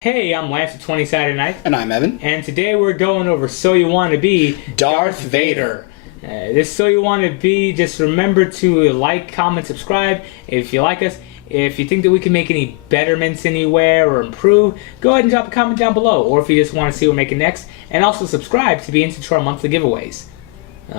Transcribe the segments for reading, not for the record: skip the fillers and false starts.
Hey, I'm Lance of 20 Saturday Night. And I'm Evan. And today we're going over So You Want to Be Darth Vader. This So You Want to Be, just remember to like, comment, subscribe if you like us. If you think that we can make any betterments anywhere or improve, go ahead and drop a comment down below. Or if you just want to see what we're making next. And also subscribe to be entered to our monthly giveaways.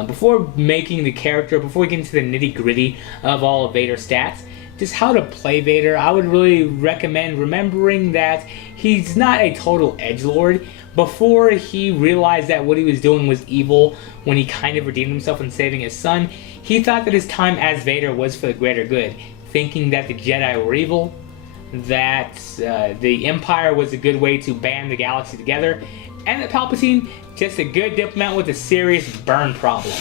Before making the character, before we get into the nitty gritty of all of Vader's stats, just how to play Vader, I would really recommend remembering that he's not a total edgelord. Before he realized that what he was doing was evil, when he kind of redeemed himself in saving his son, he thought that his time as Vader was for the greater good, thinking that the Jedi were evil, that the Empire was a good way to band the galaxy together, and that Palpatine, just a good diplomat with a serious burn problem.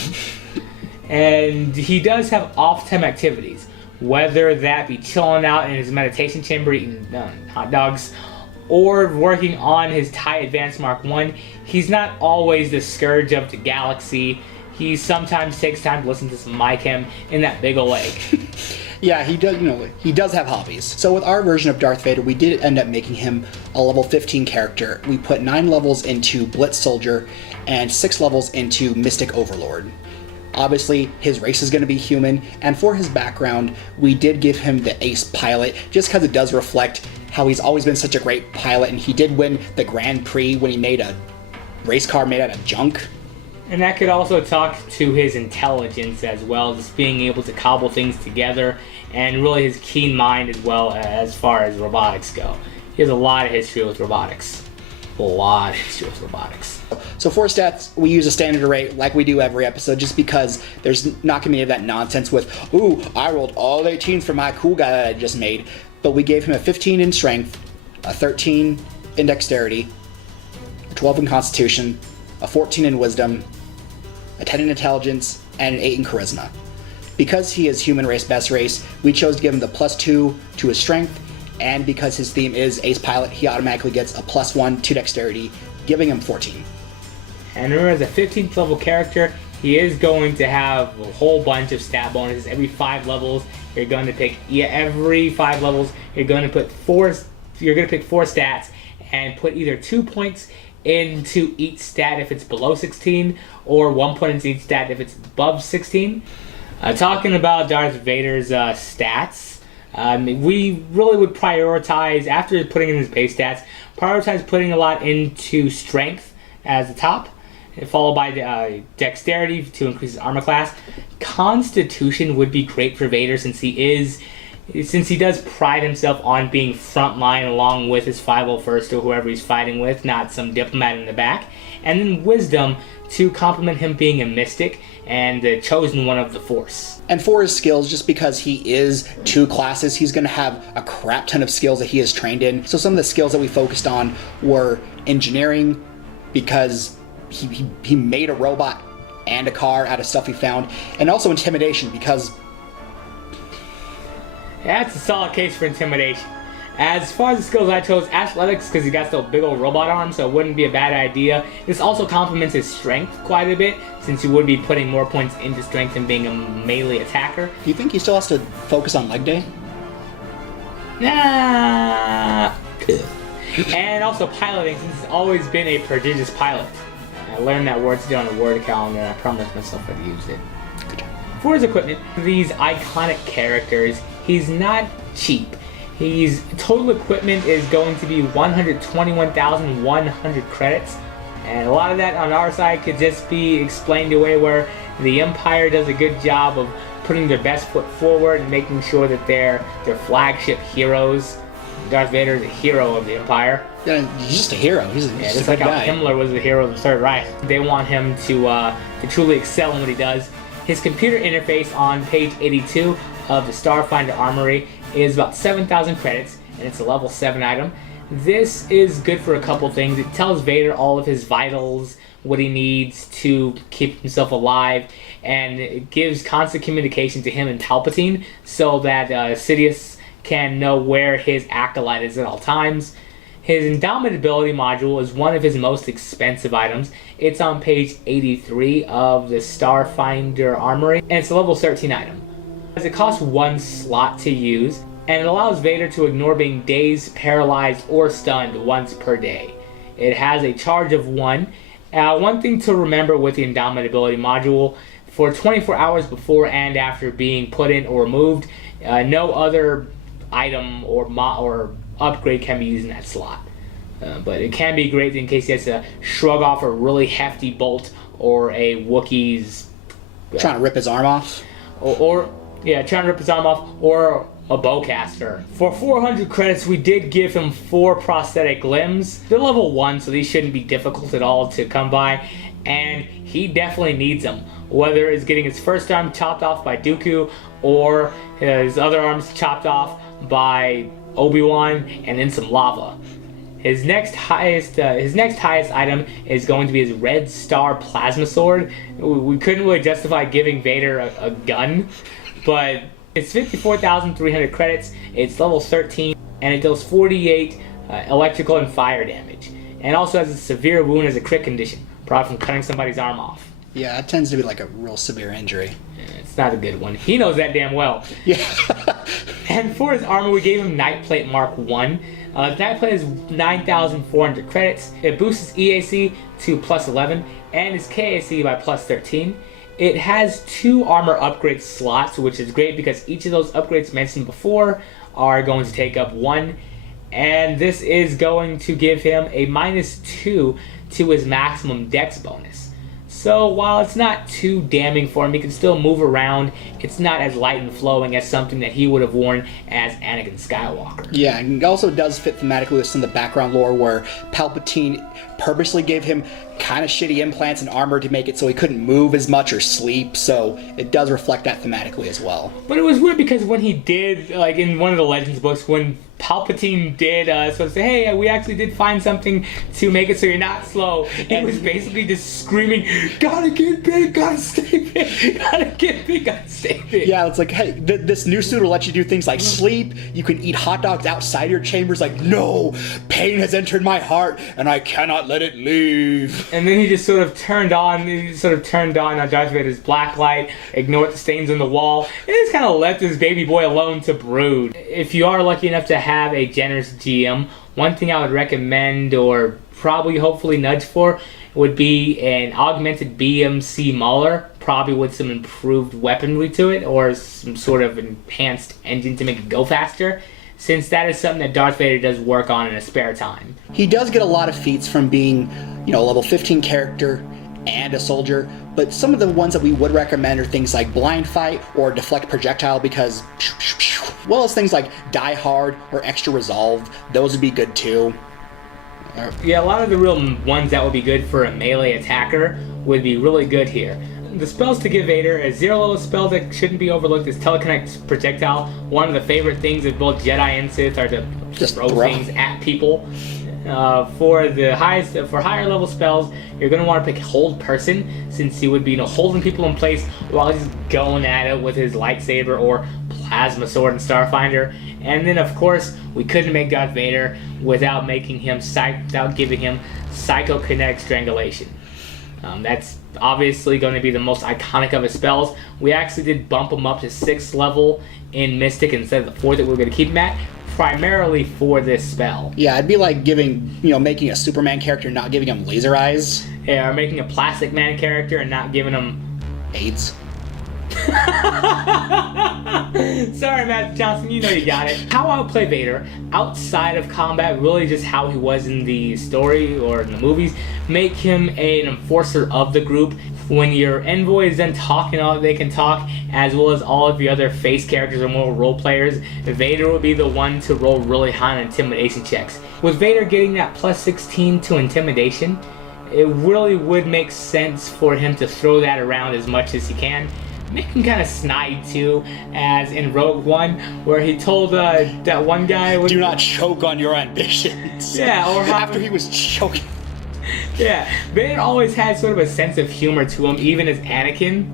And he does have off-time activities, whether that be chilling out in his meditation chamber eating hot dogs, or working on his TIE Advanced Mark 1. He's not always the scourge of the galaxy. He sometimes takes time to listen to some Mike-Hem in that big ol' leg. Yeah, he does. He does have hobbies. So with our version of Darth Vader, we did end up making him a level 15 character. We put 9 levels into Blitz Soldier and 6 levels into Mystic Overlord. Obviously, his race is going to be human, and for his background, we did give him the Ace Pilot, just because it does reflect how he's always been such a great pilot, and he did win the Grand Prix when he made a race car made out of junk. And that could also talk to his intelligence as well, just being able to cobble things together, and really his keen mind as well as far as robotics go. He has a lot of history with robotics. So for stats, we use a standard array like we do every episode, just because there's not going to be any of that nonsense with, ooh, I rolled all 18s for my cool guy that I just made. But we gave him a 15 in strength, a 13 in dexterity, a 12 in constitution, a 14 in wisdom, a 10 in intelligence, and an 8 in charisma. Because he is human race best race, we chose to give him the +2 to his strength, and because his theme is Ace Pilot, he automatically gets a +1 to dexterity, giving him 14. And remember, as a 15th level character, he is going to have a whole bunch of stat bonuses. Every 5 levels, you're going to pick. Every 5 levels, you're going to put 4. You're going to pick 4 stats and put either 2 points into each stat if it's below 16, or 1 point into each stat if it's above 16. Talking about Darth Vader's stats. We really would prioritize, after putting in his base stats, prioritize putting a lot into strength as the top, followed by dexterity to increase his armor class. Constitution would be great for Vader, since he does pride himself on being frontline along with his 501st or whoever he's fighting with, not some diplomat in the back. And then wisdom to complement him being a mystic and the chosen one of the Force. And for his skills, just because he is 2 classes, he's going to have a crap ton of skills that he is trained in. So some of the skills that we focused on were engineering, because he made a robot and a car out of stuff he found, and also intimidation, because that's a solid case for intimidation. As far as the skills I chose, athletics, because he got those big old robot arms, so it wouldn't be a bad idea. This also complements his strength quite a bit, since you would be putting more points into strength and being a melee attacker. Do you think he still has to focus on leg day? Nah. And also piloting, since he's always been a prodigious pilot. I learned that word today on the word calendar, and I promised myself I'd use it. Good job. For his equipment, these iconic characters, he's not cheap. His total equipment is going to be 121,100 credits, and a lot of that on our side could just be explained away where the Empire does a good job of putting their best foot forward and making sure that they're flagship heroes. Darth Vader is a hero of the Empire. Yeah, he's just a hero. He's just a like good how guy. Himmler was the hero of the Third Reich. They want him to truly excel in what he does. His computer interface on page 82 of the Starfinder Armory is about 7,000 credits, and it's a level 7 item. This is good for a couple things. It tells Vader all of his vitals, what he needs to keep himself alive, and it gives constant communication to him and Palpatine, so that Sidious can know where his acolyte is at all times. His Indomitability module is one of his most expensive items. It's on page 83 of the Starfinder Armory, and it's a level 13 item. As it costs 1 slot to use, and it allows Vader to ignore being dazed, paralyzed, or stunned once per day. It has a charge of 1. One thing to remember with the Indomitability module, for 24 hours before and after being put in or removed, no other item or upgrade can be used in that slot. But it can be great in case he has to shrug off a really hefty bolt or a Wookiee's... trying to rip his arm off? Trying to rip his arm off, or a bowcaster. For 400 credits, we did give him 4 prosthetic limbs. They're level 1, so these shouldn't be difficult at all to come by, and he definitely needs them. Whether it's getting his first arm chopped off by Dooku, or his other arms chopped off by Obi-Wan, and then some lava. His next highest item is going to be his Red Star Plasma Sword. We couldn't really justify giving Vader a gun, but it's 54,300 credits, it's level 13, and it deals 48 electrical and fire damage. And also has a severe wound as a crit condition, probably from cutting somebody's arm off. Yeah, it tends to be like a real severe injury. It's not a good one. He knows that damn well. Yeah. And for his armor, we gave him Night Plate Mark 1. Night Plate is 9,400 credits. It boosts his EAC to plus 11 and his KAC by plus 13. It has 2 armor upgrade slots, which is great because each of those upgrades mentioned before are going to take up 1. And this is going to give him a -2 to his maximum dex bonus. So while it's not too damning for him, he can still move around. It's not as light and flowing as something that he would have worn as Anakin Skywalker. Yeah, and it also does fit thematically with some of the background lore where Palpatine purposely gave him kind of shitty implants and armor to make it so he couldn't move as much or sleep, so it does reflect that thematically as well. But it was weird because when he did, like in one of the Legends books, when Palpatine did sort of say, hey, we actually did find something to make it so you're not slow, he was basically just screaming, gotta get big, gotta stay big, gotta get big, gotta stay big. Yeah, it's like, hey, this new suit will let you do things like sleep, you can eat hot dogs outside your chambers, like, no, pain has entered my heart, and I cannot let it leave. And then he just sort of turned on Darth Vader's black light, ignored the stains on the wall, and just kind of left his baby boy alone to brood. If you are lucky enough to have a generous GM, one thing I would recommend, or probably hopefully nudge for, would be an augmented BMC Mauler, probably with some improved weaponry to it, or some sort of enhanced engine to make it go faster, since that is something that Darth Vader does work on in his spare time. He does get a lot of feats from being, a level 15 character and a soldier, but some of the ones that we would recommend are things like Blind Fight or Deflect Projectile, because, well as things like Die Hard or Extra Resolve, those would be good too. Yeah, a lot of the real ones that would be good for a melee attacker would be really good here. The spells to give Vader, a 0-level spell that shouldn't be overlooked is Telekinetic Projectile. One of the favorite things of both Jedi and Sith are to just throw things at people. For higher level spells, you're going to want to pick Hold Person, since he would be holding people in place while he's going at it with his lightsaber or plasma sword in Starfinder. And then, of course, we couldn't make Darth Vader without giving him Psychokinetic Strangulation. That's obviously going to be the most iconic of his spells. We actually did bump him up to 6th level in Mystic instead of the 4th that we're going to keep him at, primarily for this spell. Yeah, it'd be like making a Superman character and not giving him laser eyes. Yeah, or making a Plastic Man character and not giving him AIDS. Sorry, Matt Johnson, you know you got it. How I would play Vader outside of combat, really just how he was in the story or in the movies, make him an enforcer of the group. When your envoy is done talking all they can talk, as well as all of the other face characters or more role players, Vader will be the one to roll really high on intimidation checks. With Vader getting that plus 16 to intimidation, it really would make sense for him to throw that around as much as he can. Make him kind of snide too, as in Rogue One, where he told that one guy... Do not choke on your ambitions. Yeah, or after he was choking. Yeah, Vader always had sort of a sense of humor to him, even as Anakin.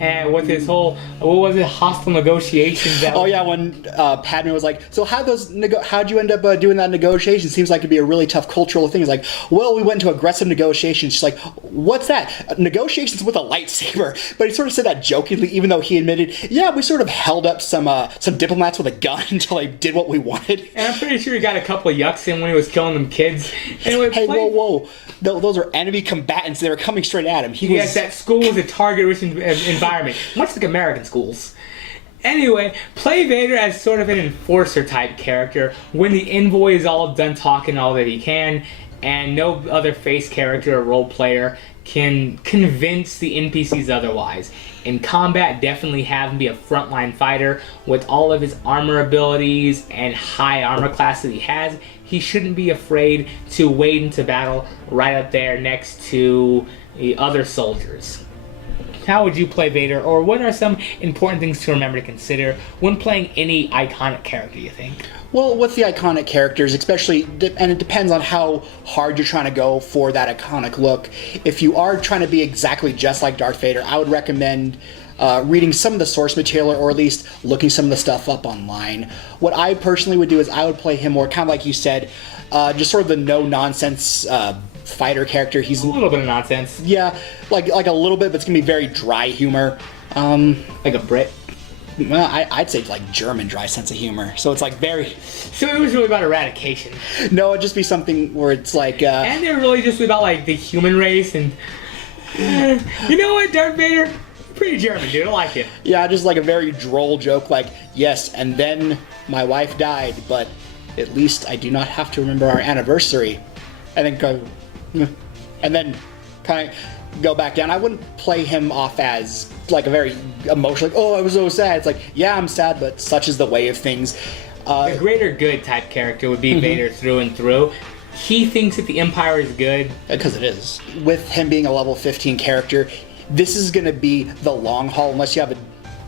and with his whole, what was it, hostile negotiations. Oh yeah, when Padme was like, so how'd you end up doing that negotiation? Seems like it'd be a really tough cultural thing. It's like, well, we went into aggressive negotiations. She's like, what's that? Negotiations with a lightsaber. But he sort of said that jokingly, even though he admitted, yeah, we sort of held up some diplomats with a gun until they did what we wanted. And I'm pretty sure he got a couple of yucks in when he was killing them kids. Anyway, hey, whoa. Those are enemy combatants. They were coming straight at him. Yes, that school was a target-rich environment, much like American schools. Anyway, play Vader as sort of an enforcer-type character when the envoy is all done talking all that he can, and no other face character or role player can convince the NPCs otherwise. In combat, definitely have him be a frontline fighter with all of his armor abilities and high armor class that he has. He shouldn't be afraid to wade into battle right up there next to the other soldiers. How would you play Vader, or what are some important things to remember to consider when playing any iconic character, you think? Well, with the iconic characters, especially, and it depends on how hard you're trying to go for that iconic look. If you are trying to be exactly just like Darth Vader, I would recommend reading some of the source material, or at least looking some of the stuff up online. What I personally would do is I would play him more, kind of like you said, just sort of the no-nonsense fighter character. He's a little bit of nonsense. Yeah, like a little bit, but it's gonna be very dry humor. Like a Brit. Well, I'd say like German dry sense of humor. So it's like very. So it was really about eradication. No, it'd just be something where it's like. And they're really just about like the human race and. You know what, Darth Vader? Pretty German, dude. I like it. Yeah, just like a very droll joke, like, yes, and then my wife died, but at least I do not have to remember our anniversary. And then kind of go back down. I wouldn't play him off as like a very emotional, like, oh, I was so sad. It's like, yeah, I'm sad, but such is the way of things. A greater good type character would be Vader through and through. He thinks that the Empire is good. Because it is. With him being a level 15 character, this is going to be the long haul, unless you have a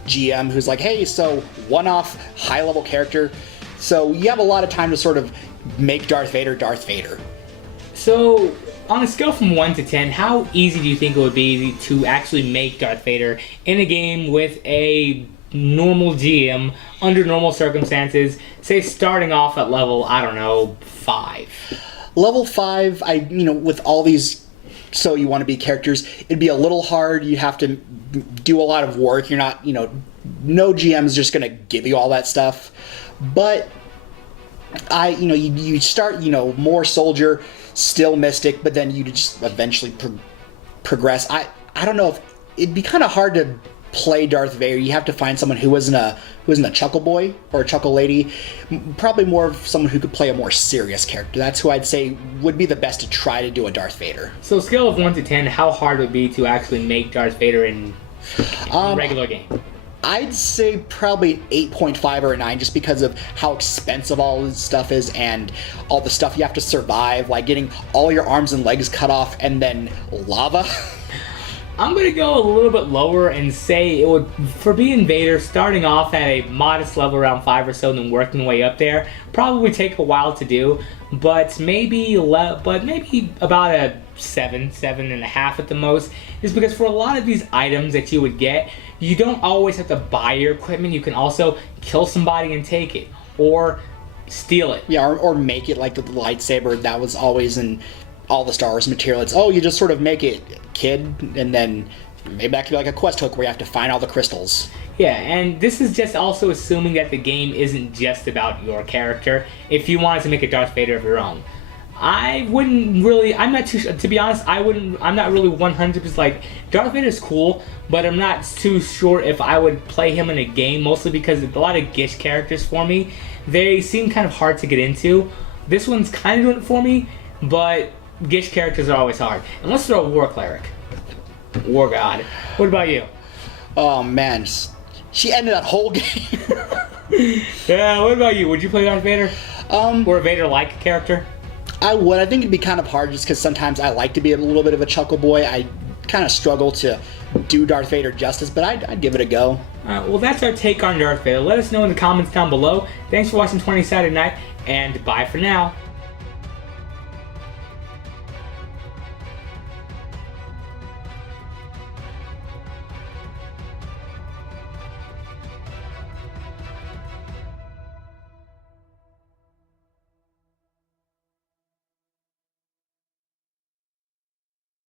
GM who's like, hey, so one-off high-level character. So you have a lot of time to sort of make Darth Vader Darth Vader. So, on a scale from 1 to 10, how easy do you think it would be to actually make Darth Vader in a game with a normal GM, under normal circumstances, say starting off at level, I don't know, 5? Level 5, with all these so you want to be characters, it'd be a little hard. You have to do a lot of work. You're not, no GM's just going to give you all that stuff. But you start, more soldier, still mystic, but then you just eventually progress. I don't know if it'd be kind of hard to play Darth Vader. You have to find someone who isn't a chuckle boy or a chuckle lady. Probably more of someone who could play a more serious character. That's who I'd say would be the best to try to do a Darth Vader. So scale of 1 to 10, how hard would it be to actually make Darth Vader in a regular game? I'd say probably an 8.5 or a 9, just because of how expensive all this stuff is and all the stuff you have to survive, like getting all your arms and legs cut off and then lava. I'm going to go a little bit lower and say it would, for being Vader, starting off at a modest level around 5 or so and then working way up there, probably take a while to do, but maybe about a 7.5 at the most, is because for a lot of these items that you would get, you don't always have to buy your equipment. You can also kill somebody and take it, or steal it. Yeah, or make it like the lightsaber that was always in all the Star Wars material. It's, you just sort of make it, kid, and then maybe that could be like a quest hook where you have to find all the crystals. Yeah, and this is just also assuming that the game isn't just about your character. If you wanted to make a Darth Vader of your own, I'm not really 100% like, Darth Vader's cool, but I'm not too sure if I would play him in a game, mostly because a lot of Gish characters for me, they seem kind of hard to get into. This one's kind of doing it for me, but Gish characters are always hard. And let's throw a War Cleric. War God. What about you? Oh man, she ended that whole game. Yeah, what about you? Would you play Darth Vader? Or a Vader-like character? I would. I think it'd be kind of hard just because sometimes I like to be a little bit of a chuckle boy. I kind of struggle to do Darth Vader justice, but I'd give it a go. Well, that's our take on Darth Vader. Let us know in the comments down below. Thanks for watching 20 Saturday Night, and bye for now.